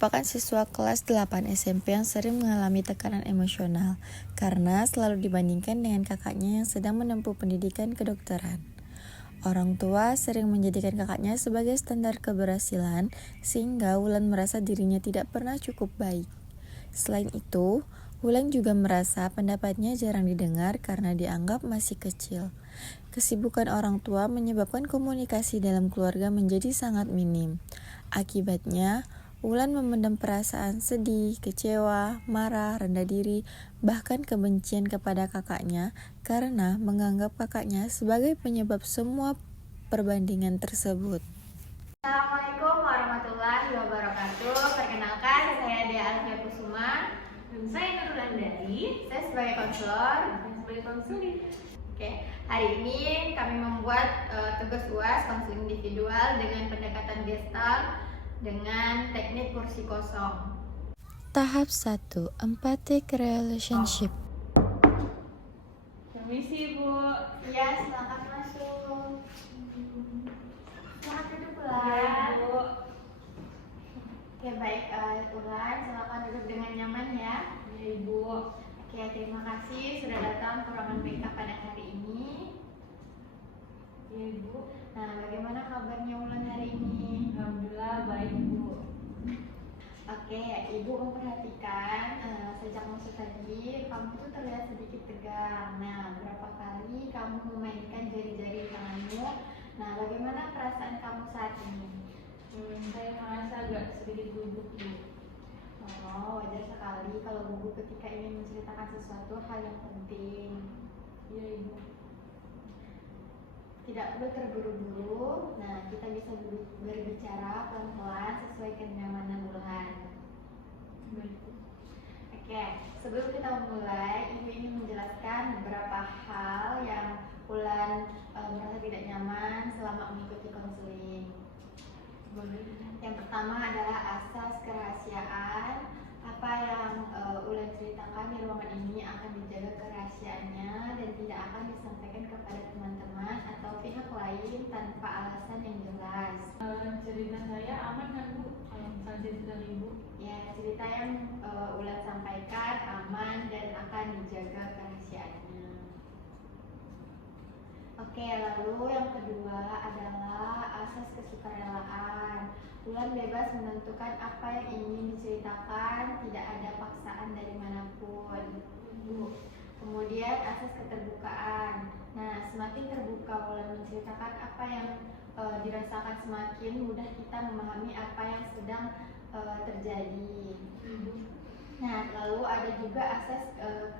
merupakan siswa kelas 8 SMP yang sering mengalami tekanan emosional karena selalu dibandingkan dengan kakaknya yang sedang menempuh pendidikan kedokteran. Orang tua sering menjadikan kakaknya sebagai standar keberhasilan sehingga Wulan merasa dirinya tidak pernah cukup baik. Selain itu, Wulan juga merasa pendapatnya jarang didengar karena dianggap masih kecil. Kesibukan orang tua menyebabkan komunikasi dalam keluarga menjadi sangat minim. Akibatnya, Wulan memendam perasaan sedih, kecewa, marah, rendah diri, bahkan kebencian kepada kakaknya karena menganggap kakaknya sebagai penyebab semua perbandingan tersebut. Assalamualaikum warahmatullahi wabarakatuh. Perkenalkan, saya Dea Alfia Kusuma. Dan saya Nurul Andari. Saya sebagai konselor. Saya sebagai konseling. Oke, hari ini kami membuat tugas UAS konseling individual dengan pendekatan gestalt dengan teknik kursi kosong. Tahap 1. Empathic Relationship. Permisi, Bu. Ya, silakan masuk. Silakan duduk, Ya, Ulan. Bu. Oke, baik, Ulan, silakan duduk dengan nyaman ya. Ya, Ibu. Oke, terima kasih sudah datang ke ruangan BK pada hari ini. Ya, Ibu. Nah, bagaimana kabarnya Ulan hari ini? Alhamdulillah baik, Bu. Oke, Ibu memperhatikan sejak masuk tadi kamu tuh terlihat sedikit tegang. Nah, berapa kali kamu memainkan jari-jari tanganmu? Nah, bagaimana perasaan kamu saat ini? Saya merasa agak sedikit gugup, Bu. Oh, wajar sekali kalau gugup ketika ingin menceritakan sesuatu hal yang penting. Ya, Ibu. Tidak perlu terburu-buru. Nah, kita bisa berbicara pelan-pelan sesuai kenyamanan Ulan. Baik, Bu. Oke, sebelum kita memulai, Ibu ingin menjelaskan beberapa hal yang Ulan merasa tidak nyaman selama mengikuti konseling. Boleh. Yang pertama adalah asas kerahasiaan. Apa yang Ulan ceritakan di ruangan ini akan dijaga kerahasiaannya dan tidak akan disampaikan kepada teman-teman atau pihak lain tanpa alasan yang jelas. Cerita saya aman kan, Bu? Kalau misalnya cerita Ibu. Ya, cerita yang Ulan sampaikan aman dan akan dijaga kerahasiaannya. Oke, lalu yang kedua adalah asas kesukarelaan. Ulan bebas menentukan apa yang ingin diceritakan, tidak ada paksaan dari manapun. Kemudian asas keterbukaan. Nah, semakin terbuka Ulan menceritakan apa yang dirasakan, semakin mudah kita memahami apa yang sedang terjadi. Nah, lalu ada juga asas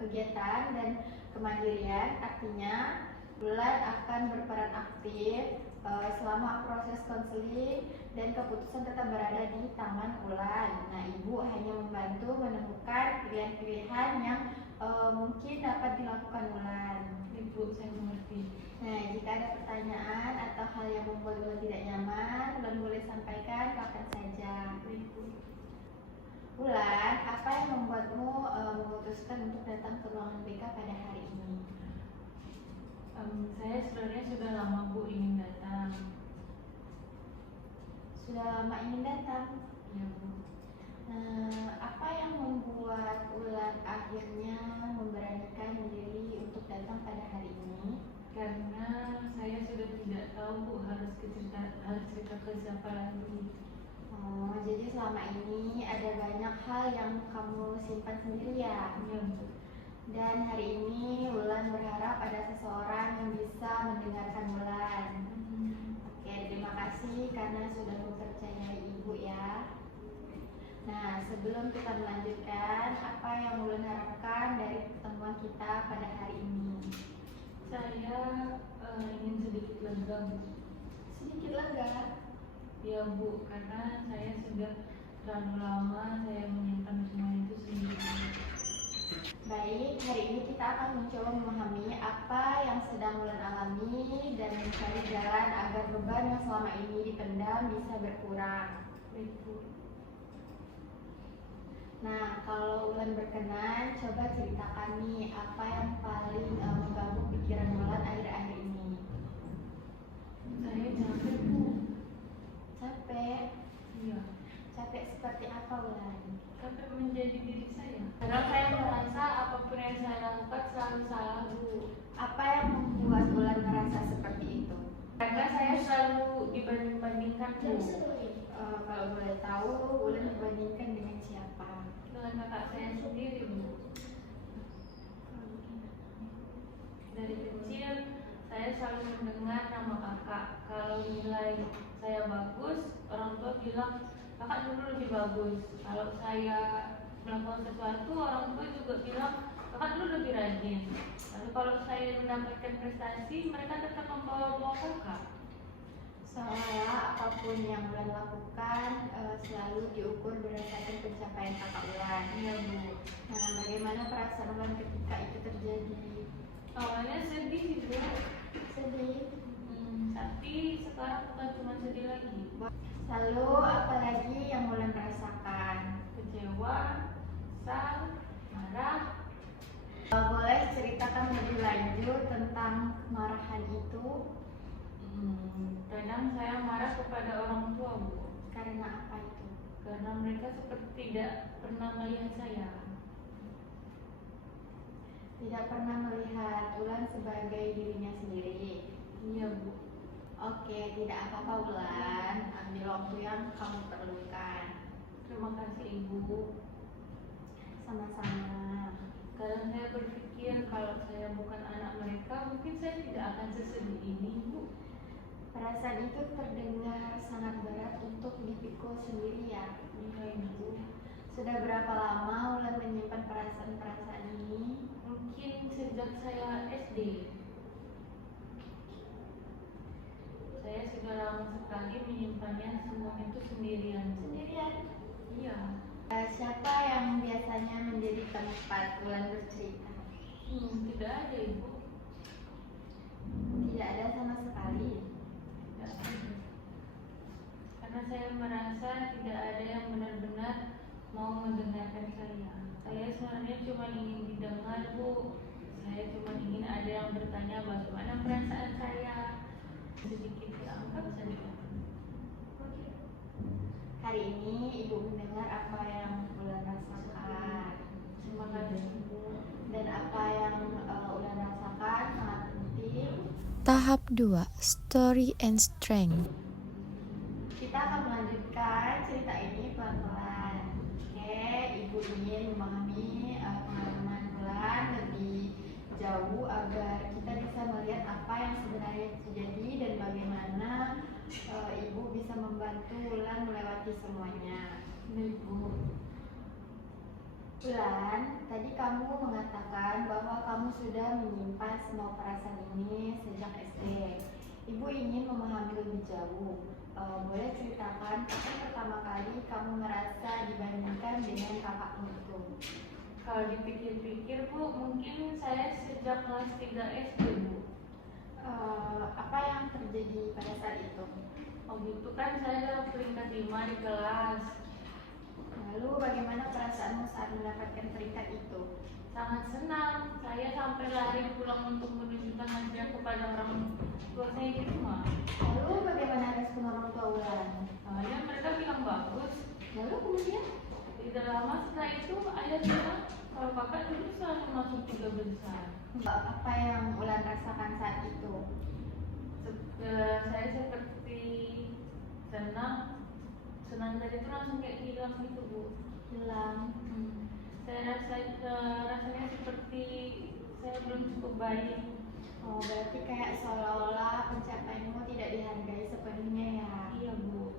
kegiatan dan kemandirian, artinya Ulan akan berperan aktif selama proses konseling dan keputusan tetap berada di tangan Ulan. Nah, Ibu hanya membantu menemukan pilihan-pilihan yang mungkin dapat dilakukan Ulan. Ibu, saya mengerti. Nah, jika ada pertanyaan atau hal yang membuat Ulan tidak nyaman, Ulan boleh sampaikan kapan saja. Ibu. Ulan, apa yang membuatmu memutuskan untuk datang ke ruangan BK pada hari ini? Saya sebenarnya sudah lama, Bu, ingin datang. Sudah lama ingin datang. Ya, Bu. Apa yang membuat Ulan akhirnya memberanikan diri untuk datang pada hari ini? Karena saya sudah tidak tahu, Bu, harus cerita ke siapa lagi. Oh, jadi selama ini ada banyak hal yang kamu simpan sendiri ya? Ya, Bu. Dan hari ini Ulan berharap ada seseorang yang bisa mendengarkan Ulan. Oke, terima kasih karena sudah mempercayai Ibu ya. Nah, sebelum kita melanjutkan, apa yang Ulan harapkan dari pertemuan kita pada hari ini? Saya ingin sedikit lega, Bu. Sedikit lega. Ya, Bu, karena saya sudah terlalu lama saya menyimpan semua itu sendiri. Baik, hari ini kita akan mencoba memahami apa yang sedang Ulan alami dan mencari jalan agar beban yang selama ini dipendam bisa berkurang. Baik, Bu. Nah, kalau Ulan berkenan, coba ceritakan nih apa yang paling mengganggu pikiran Ulan akhir-akhir ini. Saya capek, Bu. Capek. Iya. Capek seperti apa, Wulan? Sampai menjadi diri saya. Kadang saya merasa apapun yang saya lakukan selalu salah, Bu. Apa yang membuat Wulan merasa seperti itu? Karena saya selalu dibanding-bandingkan, Bu. Kalau boleh tahu, Wulan dibandingkan dengan siapa? Dengan kakak saya sendiri, Bu. Dari kecil saya selalu mendengar nama kakak. Kalau nilai saya bagus, orang tua bilang kakak dulu lebih bagus. Kalau saya melakukan sesuatu, orang tua juga bilang kakak dulu lebih rajin. Lalu kalau saya mendapatkan prestasi, mereka tetap membawa-bawa kakak. Seolah apapun yang Wulan lakukan selalu diukur berdasarkan pencapaian kakak Wulan. Iya, Bu. Nah, bagaimana perasaan Wulan ketika itu terjadi? Awalnya sedih sih, Bu. Sedih. Tapi sekarang bukan cuma sedih lagi. Lalu apa lagi yang Wulan rasakan? Kecewa, kesal, marah. Boleh ceritakan lebih lanjut tentang kemarahan itu? Kadang saya marah kepada orang tua, Bu. Karena apa itu? Karena mereka seperti tidak pernah melihat saya. Tidak pernah melihat Wulan sebagai dirinya sendiri. Iya, Bu. Oke, tidak apa-apa Wulan. Ambil waktu yang kamu perlukan. Terima kasih, Ibu. Sama-sama. Kadang saya berpikir kalau saya bukan anak mereka, mungkin saya tidak akan sesedih ini, Bu. Perasaan itu terdengar sangat berat untuk dipikul sendiri ya. Iya, Ibu. Sudah berapa lama Wulan menyimpan perasaan-perasaan ini? Mungkin sejak saya SD. Saya sudah lama sekali menyimpannya semua itu sendirian. Sendirian? Iya. Siapa yang biasanya menjadi tempat Wulan bercerita? Tidak ada, Ibu. Tidak ada sama sekali. Tidak ada. Karena saya merasa tidak ada yang benar-benar mau mendengarkan saya. Saya sebenarnya cuma ingin didengar, Bu. Saya cuma ingin ada yang bertanya bagaimana perasaan saya. Sedikit dianggap saja. Hari ini Ibu mendengar apa yang Wulan rasakan. Terima kasih, Bu. Dan apa yang Wulan rasakan sangat penting. Tahap 2, Story and Strength. Kita akan melanjutkan cerita ini pelan-pelan. Oke, Ibu ingin memahami pengalaman Wulan lebih jauh agar kita bisa melihat apa yang sebenarnya terjadi dan bagaimana Ibu bisa membantu Wulan melewati semuanya. Baik, Bu. Wulan, tadi kamu mengatakan bahwa kamu sudah menyimpan semua perasaan ini sejak SD. Ibu ingin memahami lebih jauh. Boleh ceritakan kapan pertama kali kamu merasa dibandingkan dengan kakakmu itu? Kalau dipikir-pikir, Bu, mungkin saya sejak kelas 3 SD, Bu. Apa yang terjadi pada saat itu? Waktu itu kan saya peringkat 5 di kelas. Lalu bagaimana perasaanmu saat mendapatkan peringkat itu? Sangat senang. Saya sampai lari pulang untuk menunjukkan hasilnya kepada orang tua saya di rumah. Lalu bagaimana respon orang tua Wulan? Awalnya mereka bilang bagus. Lalu kemudian? Tidak lama setelah itu ayah bilang kalau kakak dulu selalu masuk 3 besar. Apa yang Wulan rasakan saat itu? Saya seperti senang tadi itu langsung kayak hilang gitu, Bu. Hilang. Saya rasanya seperti saya belum cukup baik. Oh, berarti kayak seolah-olah pencapaianmu tidak dihargai sepenuhnya ya? Iya, Bu.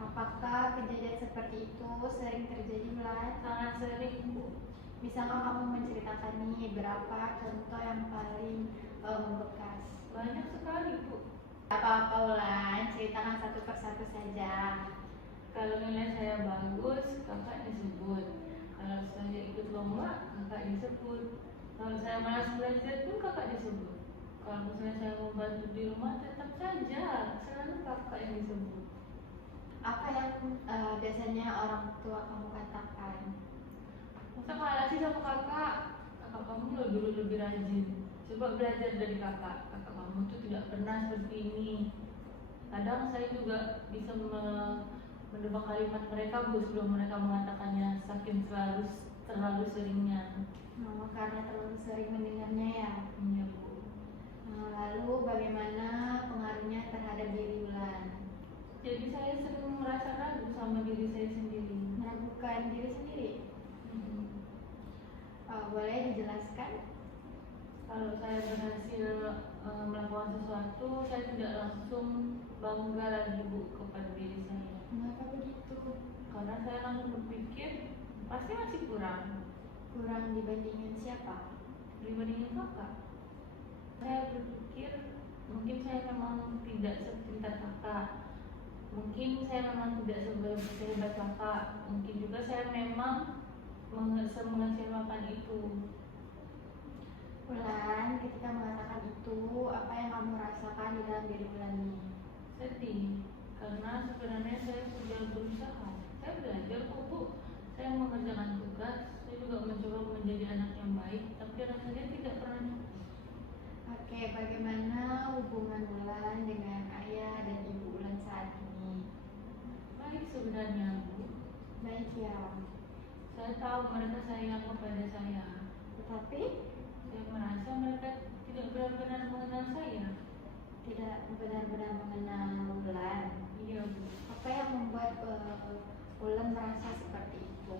Apakah kejadian seperti itu sering terjadi Wulan? Sangat sering, Bu. Bisakah kamu menceritakan nih berapa contoh yang paling membekas? Banyak sekali, Bu. Apa-apa Wulan, ceritakan satu persatu saja. Kalau nilai saya bagus, kakak disebut. Kalau saya ikut lomba, kakak disebut. Kalau saya malas belajar pun kakak disebut. Kalau misalnya saya membantu di rumah, tetap saja selalu kakak yang disebut. Apa yang biasanya orang tua kamu katakan? Masa kalah sih sama kakak? Kakak kamu loh dulu lebih rajin. Coba belajar dari kakak. Kakak kamu tuh tidak pernah seperti ini. Kadang saya juga bisa beberapa kalimat mereka Bu sebelum mereka mengatakannya saking terlalu seringnya. Karena terlalu sering mendengarnya ya. Iya Bu. Lalu bagaimana pengaruhnya terhadap diri Wulan? Jadi saya sering merasa ragu sama diri saya sendiri. Meragukan diri sendiri. Hmm. Boleh dijelaskan? Kalau saya berhasil melakukan sesuatu, saya tidak langsung bangga lagi Bu kepada diri saya. Mengapa begitu? Karena saya langsung berpikir pasti masih kurang Kurang dibandingin siapa? dibandingin kakak. Saya berpikir mungkin saya memang tidak sepintar kakak, mungkin saya memang tidak sehebat kakak, mungkin juga saya memang mengecewakan itu. Wulan, ketika mengatakan itu, apa yang kamu rasakan di dalam diri Wulan ini? Sedih, karena sebenarnya saya sudah berusaha. Saya belajar kok Bu, saya mengerjakan tugas, saya juga mencoba menjadi anak yang baik, tapi rasanya tidak pernah. Oke, bagaimana hubungan Wulan dengan ayah dan ibu Wulan saat ini? Baik sebenarnya Bu, Baik ya, saya tahu mereka sayang kepada saya. tetapi Saya merasa mereka tidak benar-benar mengenal saya. tidak benar-benar mengenal Wulan. Iya Bu, Apa yang membuat Wulan merasa seperti itu?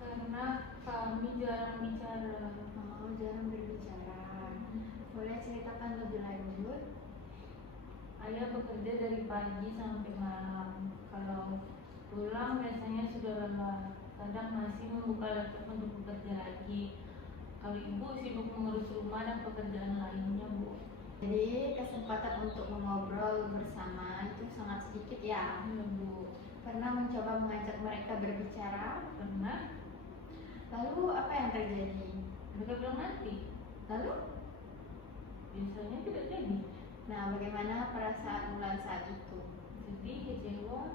karena kami jarang bicara. Jarang berbicara. Boleh ceritakan lebih lanjut? Ayah bekerja dari pagi sampai malam. Kalau pulang biasanya sudah lelah. Kadang masih membuka laptop untuk bekerja lagi. Kalau ibu sibuk mengurus rumah dan pekerjaan lainnya Bu. Jadi kesempatan untuk mengobrol bersama itu sangat sedikit ya. Iya Bu, Pernah mencoba mengajak mereka berbicara? pernah Lalu apa yang terjadi? mereka bilang nanti. Lalu? Biasanya tidak jadi. Nah, bagaimana perasaan Wulan saat itu? Sedih, kecewa.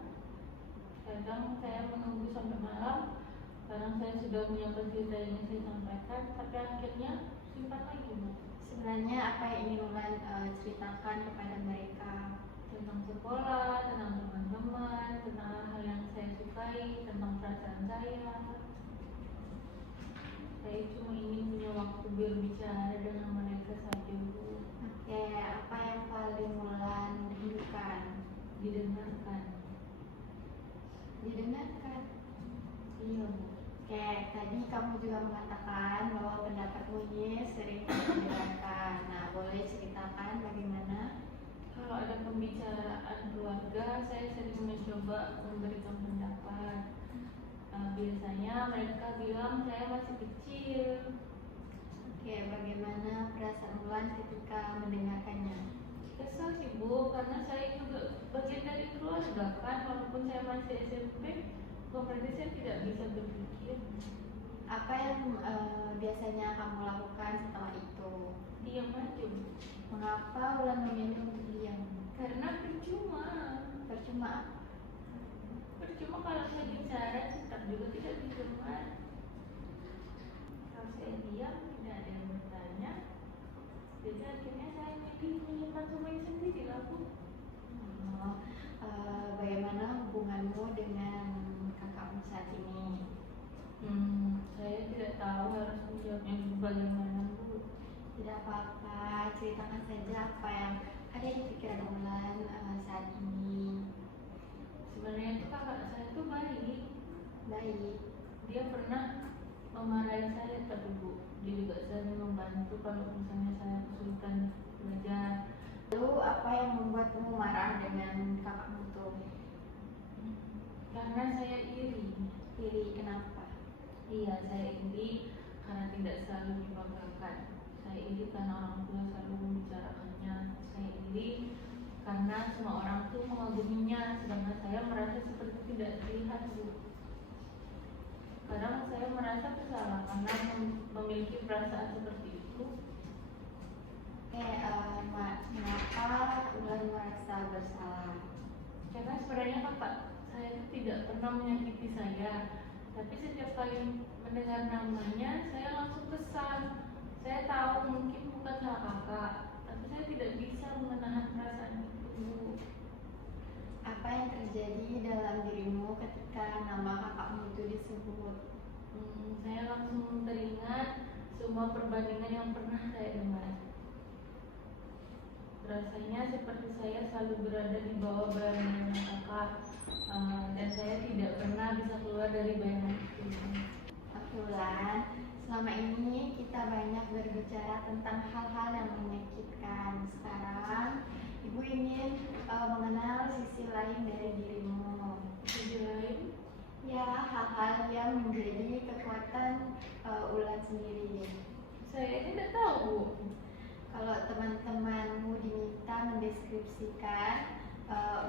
Kadang saya menunggu sampai malam. Kadang saya sudah menyiapkan cerita yang ingin saya sampaikan, tapi akhirnya simpan lagi Bu. Sebenarnya apa yang ingin Wulan ceritakan kepada mereka? Tentang sekolah, tentang teman-teman, tentang hal yang saya sukai, tentang perasaan saya. Saya cuma ingin punya waktu berbicara dengan mereka saja Bu. Oke, apa yang paling Wulan rindukan? Didengarkan. Didengarkan. Iya Bu. Oke, tadi kamu juga mengatakan bahwa pendapatmu ini sering didengarkan. Nah, boleh ceritakan bagaimana? Kalau ada pembicaraan keluarga, saya sering mencoba memberikan pendapat. Biasanya mereka bilang saya masih kecil. Oke, bagaimana perasaan Wulan ketika mendengarkannya? Kesal sih Bu, karena saya juga bagian dari keluarga kan, walaupun saya masih SMP, berarti saya tidak bisa berpikir. Apa yang biasanya kamu lakukan setelah itu? Diam aja Bu. Mengapa Wulan memilih untuk diam? Karena percuma. Percuma apa? Percuma kalau saya bicara, tetap juga tidak didengar. Kalau saya diam, tidak ada yang bertanya. Jadi akhirnya saya milih menyimpan semuanya sendiri lah Bu. Bagaimana hubunganmu dengan kakakmu saat ini? Saya tidak tahu harus menjawabnya bagaimana Bu. Tidak apa-apa, ceritakan saja apa yang ada di pikiran Wulan saat ini. Sebenarnya itu kakak saya itu baik. Baik. Dia pernah memarahi saya tapi Bu, dia juga sering membantu kalau misalnya saya kesulitan belajar. Lalu apa yang membuatmu marah dengan kakakmu tuh? Karena saya iri. Iri kenapa? Iya, saya iri karena tidak selalu dibanggakan. Saya iri karena orang tua selalu membicarakannya. Saya iri karena semua orang tuh mengaguminya, sedangkan saya merasa seperti tidak dilihat Bu. Kadang saya merasa bersalah karena memiliki perasaan seperti itu. Kenapa Wulan merasa bersalah? Karena sebenarnya kakak saya itu tidak pernah menyakiti saya, tapi setiap kali mendengar namanya saya langsung kesal. Saya tahu mungkin bukan salah kakak, tapi saya tidak bisa menahan perasaan itu. Apa yang terjadi dalam dirimu ketika nama kakakmu itu disebut? Saya langsung teringat semua perbandingan yang pernah saya dengar. Rasanya seperti saya selalu berada di bawah bayangan kakak, dan saya tidak pernah bisa keluar dari bayangan itu. Oke Wulan, selama ini kita banyak berbicara tentang hal-hal yang menyakitkan. Sekarang Ibu ingin mengenal sisi lain dari dirimu. Sisi lain, Ya, hal-hal yang menjadi kekuatan Ulan sendiri. saya tidak tahu, Bu. Kalau teman-temanmu diminta mendeskripsikan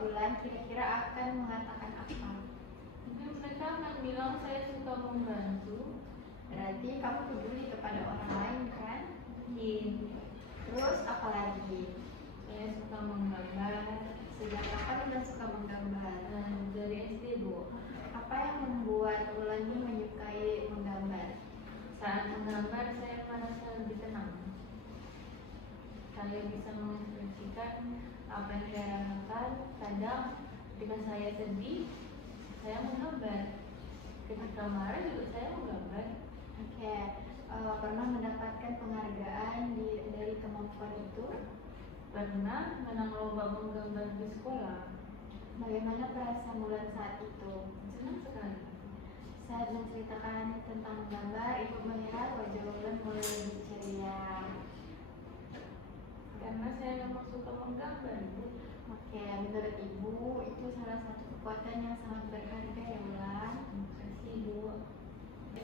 Ulan kira-kira akan mengatakan apa? Mungkin mereka akan bilang saya suka membantu. Berarti kamu peduli kepada orang lain kan? Terus apa lagi? Saya suka menggambar. Sejak kapan Ulan suka menggambar? Dari SD, Bu. Apa yang membuat Ulan ini menyukai menggambar? Saat menggambar saya merasa lebih tenang. Saya bisa mengekspresikan apa yang saya rasakan. Kadang ketika saya sedih, saya menggambar. Ketika marah juga saya menggambar. Oke, pernah mendapatkan penghargaan dari kemampuan itu? Pernah menang lomba menggambar di sekolah. Bagaimana perasaan Ulan saat itu? Senang sekali. Saat menceritakan tentang menggambar, Ibu melihat wajah Ulan mulai lebih ceria. Karena saya memang suka menggambar, Bu. Oke, menurut Ibu itu salah satu kekuatan yang sangat berharga ya Ulan. Terima kasih, Bu.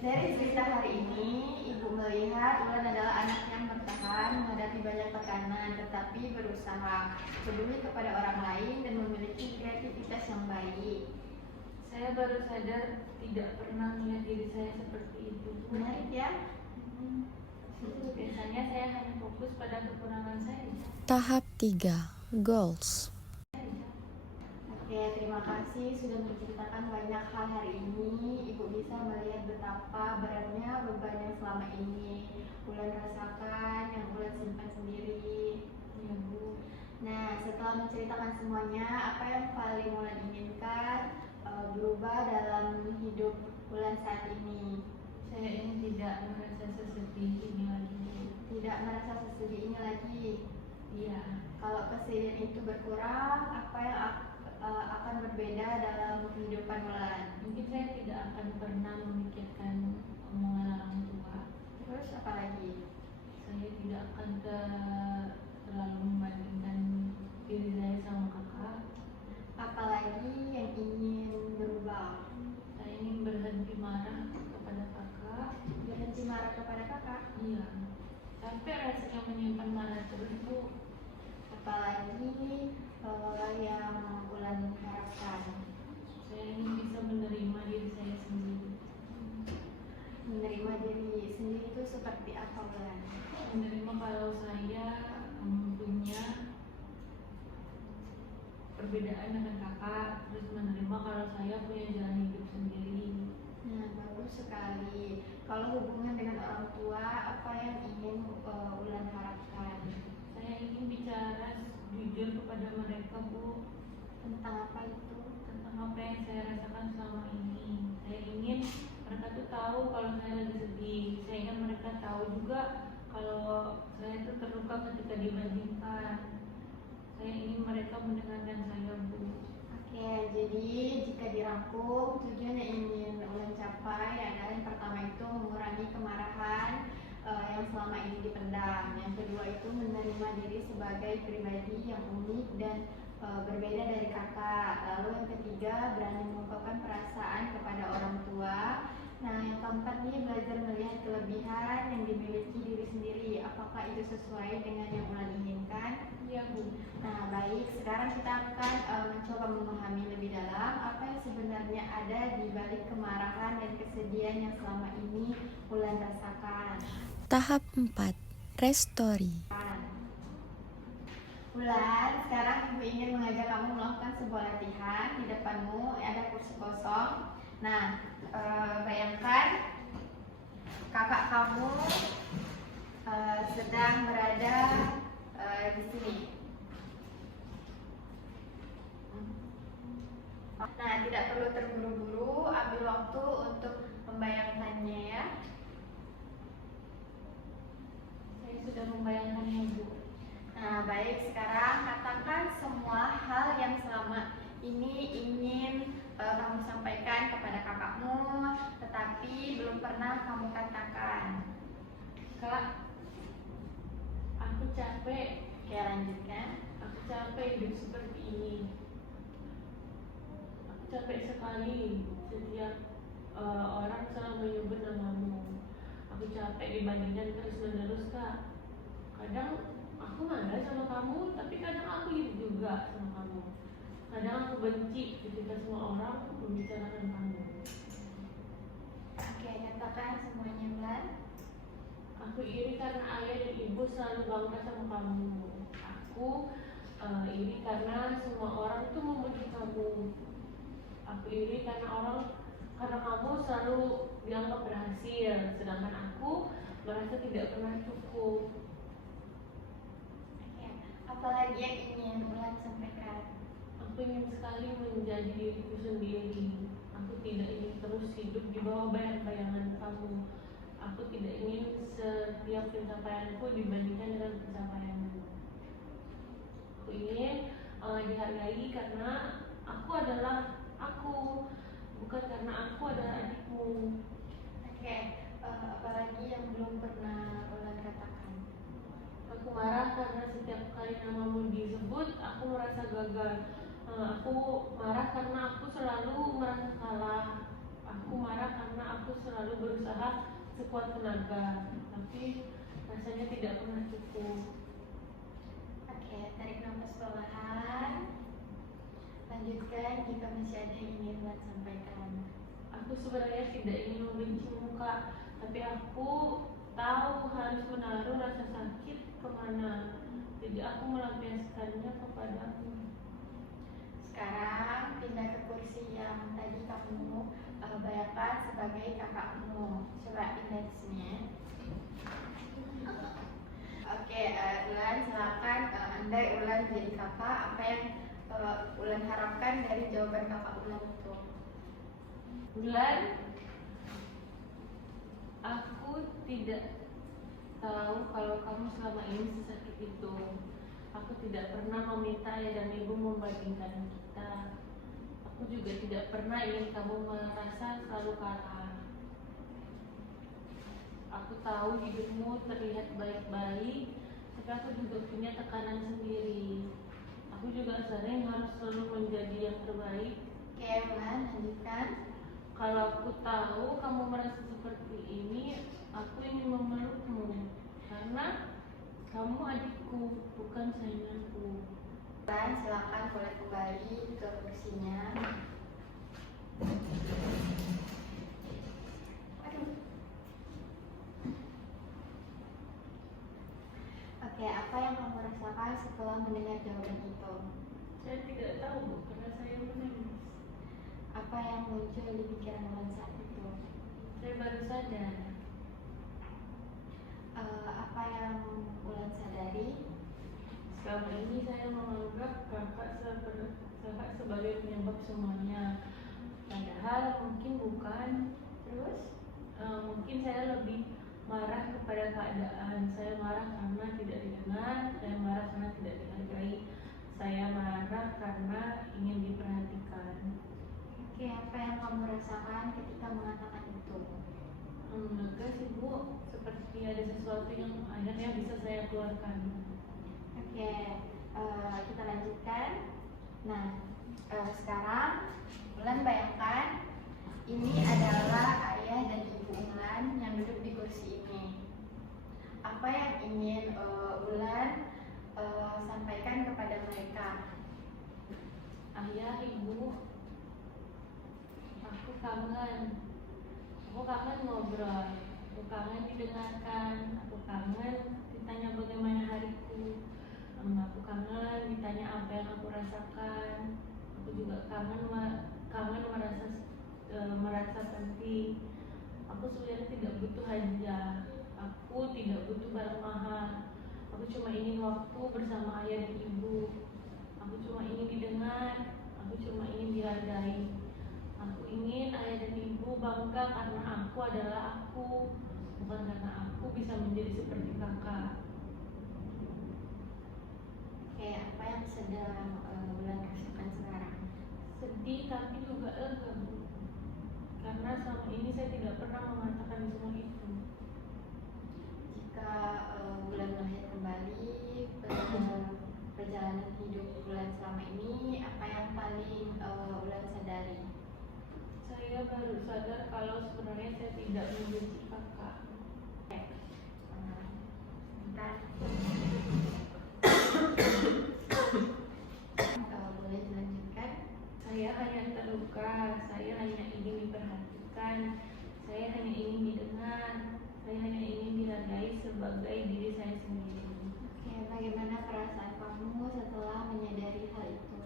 Dari cerita hari ini, Ibu melihat Ulan adalah anak yang bertahan menghadapi banyak tekanan, tetapi berusaha peduli kepada orang lain dan memiliki kreativitas yang baik. Saya baru sadar tidak pernah melihat diri saya seperti itu. Menarik ya? Biasanya saya hanya fokus pada kekurangan saya. Tahap 3. Goals. Oke, terima kasih sudah menceritakan banyak hal hari ini. Ibu bisa melihat betapa beratnya beban yang selama ini Ulan rasakan, yang Ulan simpan sendiri. Ya, Bu. Nah, setelah menceritakan semuanya, apa yang paling Ulan inginkan berubah dalam hidup Ulan saat ini? Saya ingin tidak merasa sesedih ini lagi. Tidak merasa sesedih ini lagi. Iya. Kalau kesedihan itu berkurang, apa yang akan berbeda dalam kehidupan Ulan? Mungkin saya tidak akan pernah memikirkan omongan orang tua. Terus apa lagi? Saya tidak akan terlalu membandingkan diri saya sama kakak. Apalagi yang ingin berubah? Saya ingin berhenti marah kepada kakak. Berhenti marah kepada kakak? Iya. Capek rasanya menyimpan marah terus, Bu. Apalagi yang Ulan harapkan? Saya ingin bisa menerima diri saya sendiri. Menerima diri sendiri itu seperti apa Ulan? Menerima kalau saya punya perbedaan dengan kakak, terus menerima kalau saya punya jalan hidup sendiri. Nah, bagus sekali. Kalau hubungan dengan orang tua, apa yang ingin Ulan harapkan? Saya ingin bicara jujur kepada mereka, Bu, Tentang apa itu? tentang apa yang saya rasakan selama ini. Saya ingin mereka tuh tahu kalau saya lagi sedih. Saya ingin mereka tahu juga kalau saya tuh terluka ketika dibandingkan. Saya ingin mereka mendengarkan saya, Bu. Oke, jadi jika dirangkum, tujuan yang ingin Ulan capai adalah yang pertama itu mengurangi kemarahan yang selama ini dipendam. Yang kedua itu menerima diri sebagai pribadi yang unik dan berbeda dari kakak. Lalu yang ketiga berani mengungkapkan perasaan kepada orang tua. Nah, yang keempat nih belajar melihat kelebihan yang dimiliki diri sendiri. Apakah itu sesuai dengan yang Ulan inginkan? Iya, Bu. Nah, baik. Sekarang kita akan mencoba memahami lebih dalam apa yang sebenarnya ada di balik kemarahan dan kesedihan yang selama ini Ulan rasakan. Tahap 4. Restory. Ulan, sekarang Ibu ingin mengajak kamu melakukan sebuah latihan. Di depanmu ada kursi kosong. Nah, bayangkan kakak kamu sedang berada di sini. Nah, tidak perlu terburu-buru, capek. Oke, lanjutkan. Aku capek hidup seperti ini. Aku capek sekali setiap orang selalu menyebut namamu. Aku capek dibandingkan terus-menerus, Kak. Kadang aku marah sama kamu, tapi kadang aku iri juga sama kamu. Kadang aku benci ketika semua orang membicarakan kamu. Oke, katakan semuanya, Bulan. Aku iri karena ayah dan ibu selalu bangga sama kamu. Aku iri karena semua orang tuh memuji kamu. Aku iri karena kamu selalu dianggap berhasil, sedangkan aku merasa tidak pernah cukup. Oke, apalagi yang ingin Bulan sampaikan? Aku ingin sekali menjadi diriku sendiri. Aku tidak ingin terus hidup di bawah bayang-bayangan kamu. Aku tidak ingin setiap pencapaianku dibandingkan dengan pencapaianmu. Aku ingin dihargai karena aku adalah aku, bukan karena aku adalah adikmu. Oke, apalagi yang belum pernah Bulan katakan? Aku marah karena setiap kali namamu disebut, aku merasa gagal. Aku marah karena aku selalu merasa kalah. Aku marah karena aku selalu berusaha sekuat tenaga, tapi rasanya tidak pernah cukup. Oke, tarik nafas perlahan. Lanjutkan jika masih ada yang ingin Bulan sampaikan. Aku sebenarnya tidak ingin membencimu, Kak, tapi aku tahu harus menaruh rasa sakit kemana. Jadi aku melampiaskannya kepadamu. Sekarang pindah ke kursi yang tadi kamu bayangkan sebagai kakakmu. Coba pindah ke sini ya. Oke, Ulan silakan andai Ulan jadi kakak, apa yang Ulan harapkan dari jawaban kakak Ulan itu? Bulan, aku tidak tahu kalau kamu selama ini sesakit itu. Aku tidak pernah meminta ayah dan ibu membandingkan kita. Aku juga tidak pernah ingin kamu merasa selalu kalah. Aku tahu hidupmu terlihat baik-baik, tapi aku juga punya tekanan sendiri. Aku juga sering harus selalu menjadi yang terbaik. Oke, Ulan lanjutkan. Kalau aku tahu kamu merasa seperti ini, aku ingin memelukmu karena kamu adikku, bukan sainganku. Ulan silakan boleh kembali ke kursinya. Aduh. Oke, apa yang kamu rasakan setelah mendengar jawaban itu? Saya tidak tahu, Bu, karena saya menangis. Apa yang muncul di pikiran Ulan saat itu? Saya baru sadar. Apa yang Ulan sadari? Selama ini saya menganggap kakak sebagai penyebab semuanya. Padahal mungkin bukan. Terus? Mungkin saya lebih marah kepada keadaan. Saya marah karena tidak didengar. Saya marah karena tidak dihargai. Saya marah karena ingin diperhatikan. Oke, apa yang kamu rasakan ketika mengatakan itu? Lega sih, Bu, seperti ada sesuatu yang akhirnya bisa saya keluarkan. Oke, kita lanjutkan. Nah, sekarang Ulan bayangkan ini adalah ayah dan ibu Ulan yang duduk di kursi ini. Apa yang ingin Ulan sampaikan kepada mereka? Ayah, ibu, aku kangen. Aku kangen ngobrol. Aku kangen didengarkan. Aku kangen ditanya bagaimana hariku. Aku kangen ditanya apa yang aku rasakan. Aku juga kangen merasa penting. Aku sebenarnya tidak butuh hadiah. Aku tidak butuh barang mahal. Aku cuma ingin waktu bersama ayah dan ibu. Aku cuma ingin didengar. Aku cuma ingin dihargai. Aku ingin ayah dan ibu bangga karena aku adalah aku, bukan karena aku bisa menjadi seperti kakak. Oke, apa yang sedang Ulan rasakan sekarang? Sedih tapi juga lega, Bu. Karena selama ini saya tidak pernah mengatakan semua itu. Jika Ulan melihat kembali perjalanan hidup Ulan selama ini, apa yang paling Ulan sadari? Saya baru sadar kalau sebenarnya saya tidak membenci kakak. Bentar. Boleh dilanjutkan? Saya hanya terluka, saya hanya ingin diperhatikan, saya hanya ingin didengar, saya hanya ingin dihargai sebagai diri saya sendiri. Oke, bagaimana perasaan kamu setelah menyadari hal itu?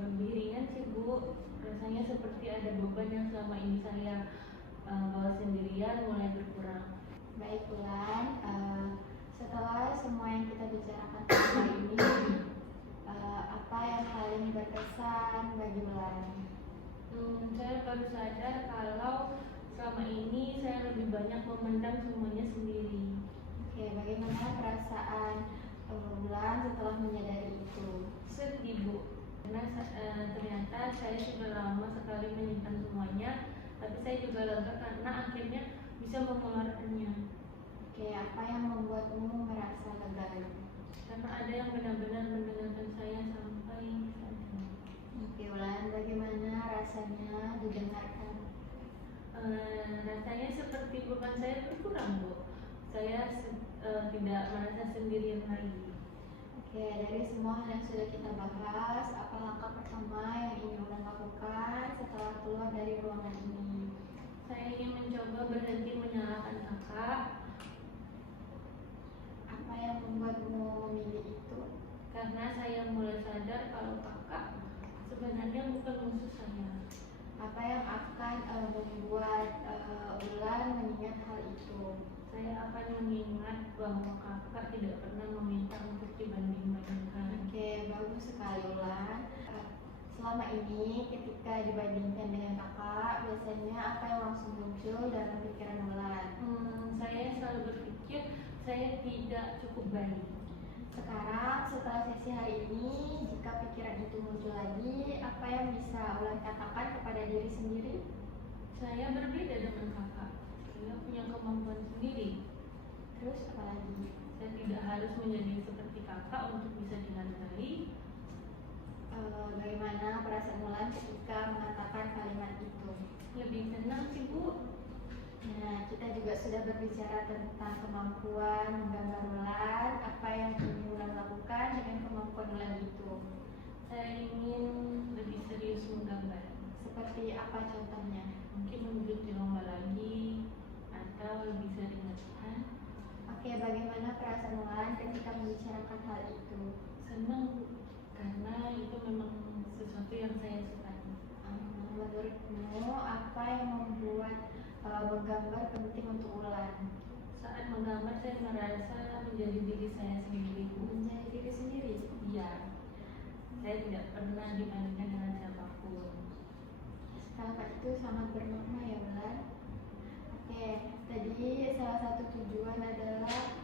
Lebih ringan sih Bu, rasanya seperti ada beban yang selama ini saya bawa sendirian mulai berkurang. Baik Ulan, setelah semua yang kita bicarakan hari ini, apa yang paling berkesan bagi Ulan? Saya baru sadar kalau selama ini saya lebih banyak memendam semuanya sendiri. Oke, bagaimana perasaan Ulan setelah menyadari itu? Sedih Bu, karena ternyata saya sudah lama sekali menyimpan semuanya, tapi saya juga lega karena akhirnya bisa mengeluarkannya. Oke, apa yang membuatmu merasa lega? Karena ada yang benar-benar mendengarkan saya sampai saat ini. Oke Ulan, bagaimana rasanya didengarkan? Rasanya seperti beban saya berkurang Bu. Saya tidak merasa sendirian lagi. Oke, dari semua hal yang sudah kita bahas, apa langkah pertama yang ingin Ulan lakukan setelah keluar dari ruangan ini? Saya ingin mencoba berhenti menyalahkan kakak. Apa yang membuatmu memilih itu? Karena saya mulai sadar kalau kakak sebenarnya bukan musuh saya. Apa yang akan membuat Ulan mengingat hal itu? Saya akan mengingat bahwa kakak tidak pernah meminta untuk dibanding-bandingkan. Oke, bagus sekali Ulan. Selama ini ketika dibandingkan dengan kakak, biasanya apa yang langsung muncul dalam pikiran Ulan? Saya selalu berpikir saya tidak cukup baik. Sekarang setelah sesi hari ini, jika pikiran itu muncul lagi, apa yang bisa Ulan katakan kepada diri sendiri? Saya berbeda dengan kakak. Saya punya kemampuan sendiri. Terus apa lagi? Saya tidak harus menjadi seperti kakak untuk bisa dihargai. Bagaimana perasaan Ulan ketika mengatakan kalimat itu? Lebih tenang sih Bu. Nah, kita juga sudah berbicara tentang kemampuan menggambar Ulan. Apa yang ingin Ulan lakukan dengan kemampuan Ulan itu? Saya ingin lebih serius menggambar. Seperti apa contohnya? Mungkin menunjuk di lomba lagi atau lebih sering latihan. Oke, bagaimana perasaan Ulan ketika membicarakan hal itu? Senang Bu, karena itu memang sesuatu yang saya sukai. Menurutmu apa yang membuat menggambar penting untuk Ulan? Saat menggambar saya merasa menjadi diri saya sendiri Bu. Menjadi diri sendiri? Iya, saya tidak pernah dibandingkan dengan siapapun. Kalimat itu sangat bermakna ya Ulan. Oke, tadi salah satu tujuan adalah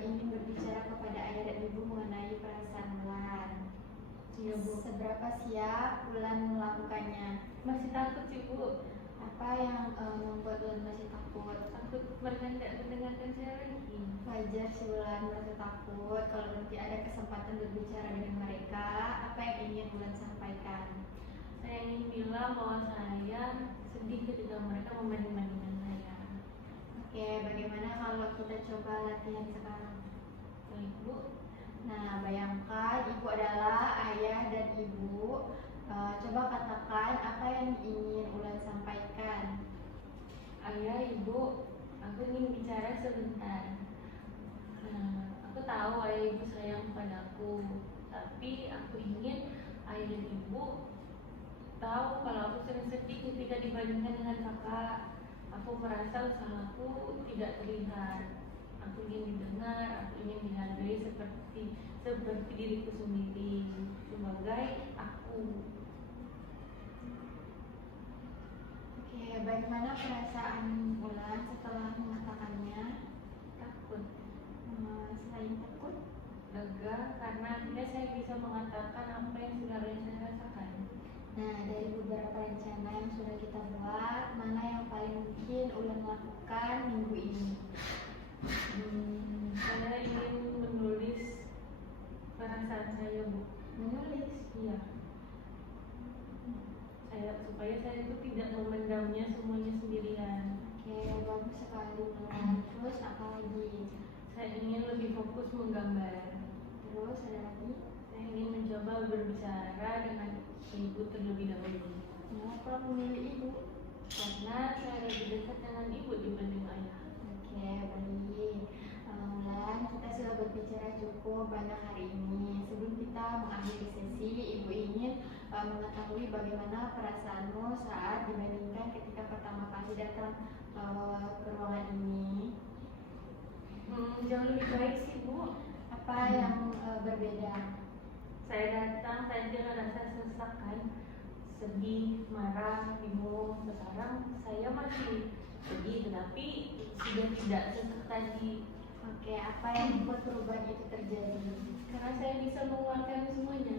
ingin berbicara kepada ayah dan ibu mengenai perasaan Ulan. Iya Bu. Seberapa siap Ulan melakukannya? Masih takut sih Bu. Apa yang membuat Ulan masih takut? Takut mereka tidak mendengarkan saya lagi. Wajar sih Ulan merasa takut. Kalau nanti ada kesempatan berbicara dengan mereka, apa yang ingin Ulan sampaikan? Saya ingin bilang bahwa saya sedih ketika mereka membanding-bandingkan saya. Oke, bagaimana kalau kita coba latihan sekarang? Baik Bu. Nah, bayangkan ibu adalah ayah dan ibu. Coba katakan apa yang ingin Ulan sampaikan. Ayah, ibu, aku ingin bicara sebentar. Aku tahu ayah ibu sayang padaku, tapi aku ingin ayah dan ibu tahu kalau aku sering sedih ketika dibandingkan dengan kakak. Aku merasa usahaku tidak terlihat. Aku ingin didengar, aku ingin dihargai seperti diriku sendiri, sebagai aku. Oke, bagaimana perasaan Ulan setelah mengatakannya? Takut, Selain takut, lega, karena akhirnya saya bisa mengatakan apa yang sebenarnya saya rasakan. nah dari beberapa rencana yang sudah kita buat, mana yang paling mungkin Ulan lakukan minggu ini? Saya ingin menulis perasaan saya, Bu. Menulis. Iya. Supaya saya itu tidak memendamnya semuanya sendirian. Oke, bagus sekali Wulan. Terus apa lagi? Saya ingin lebih fokus menggambar. Terus ada lagi? Saya ingin mencoba berbicara dengan ibu terlebih dahulu. Kenapa memilih ibu? Karena saya lebih dekat dengan ibu dibanding ayah. Oke, baik. Wulan, kita sudah berbicara cukup banyak hari ini. Sebelum kita mengakhiri sesi, Ibu ingin mengetahui bagaimana perasaanmu saat dibandingkan ketika pertama kali datang ke ruangan ini. Jauh lebih baik sih, Bu. Apa yang berbeda? Saya datang tadi merasa sesak kan, sedih, marah, bingung. Sekarang saya masih sedih, tetapi sudah tidak sesak tadi. Oke, apa yang membuat perubahan itu terjadi? Karena saya bisa mengeluarkan semuanya,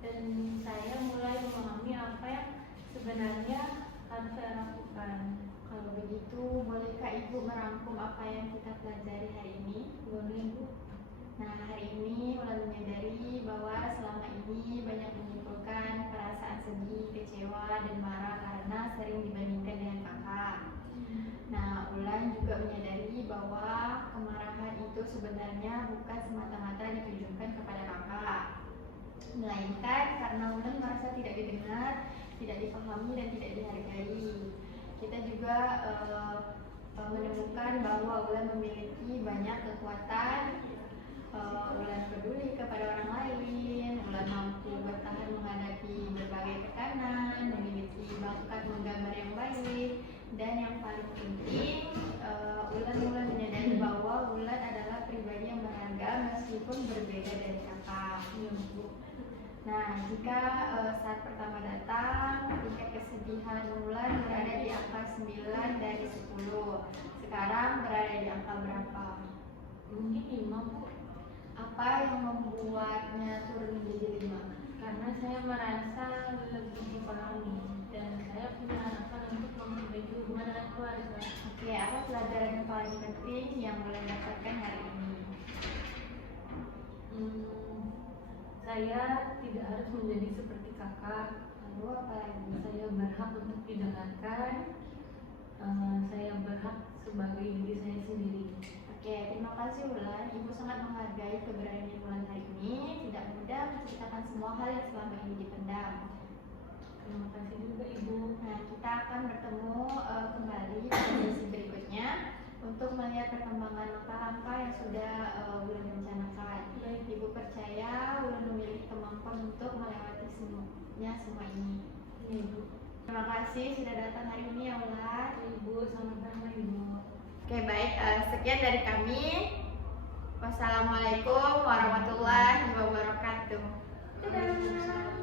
dan saya mulai memahami apa yang sebenarnya harus saya lakukan. Kalau begitu, bolehkah Ibu merangkum apa yang kita pelajari hari ini? Boleh, Bu. Nah, hari ini Wulan menyadari bahwa selama ini banyak menimbulkan perasaan sedih, kecewa, dan marah karena sering dibandingkan dengan kakak. Nah, Wulan juga menyadari bahwa kemarahan itu sebenarnya bukan semata-mata ditujukan kepada kakak, melainkan karena Wulan merasa tidak didengar, tidak dipahami, dan tidak dihargai. Kita juga menemukan bahwa Wulan memiliki banyak kekuatan. Wulan peduli kepada orang lain, Wulan mampu bertahan menghadapi berbagai tekanan, memiliki bakat menggambar yang baik, dan yang paling penting, Wulan menyadari bahwa Wulan adalah pribadi yang berharga meskipun berbeda dari kakak. Nah, jika saat pertama datang, tingkat kesedihan Wulan berada di angka 9 dari 10. Sekarang berada di angka berapa? Mungkin 5, Bu. Apa yang membuatnya turun menjadi 5? Karena saya merasa lebih dipahami dan saya punya harapan untuk memperbaiki hubungan dengan keluarga. Oke, apa pelajaran yang paling penting yang Wulan dapatkan hari ini? Saya tidak harus menjadi seperti kakak. Lalu apa lagi? Saya berhak untuk didengarkan. Saya berhak sebagai diri saya sendiri. Oke, terima kasih Wulan. Ibu sangat menghargai keberanian Wulan hari ini. Tidak mudah menceritakan semua hal yang selama ini dipendam. Terima kasih juga Ibu. Nah, kita akan bertemu kembali di sesi berikutnya untuk melihat perkembangan langkah-langkah yang sudah Wulan rencanakan. Ibu percaya Wulan memiliki kemampuan untuk melewati semua ini. Iya, Ibu. Terima kasih sudah datang hari ini ya Wulan. Ibu, sama-sama Ibu. Oke, baik, sekian dari kami. Wassalamualaikum warahmatullahi wabarakatuh. Dadah.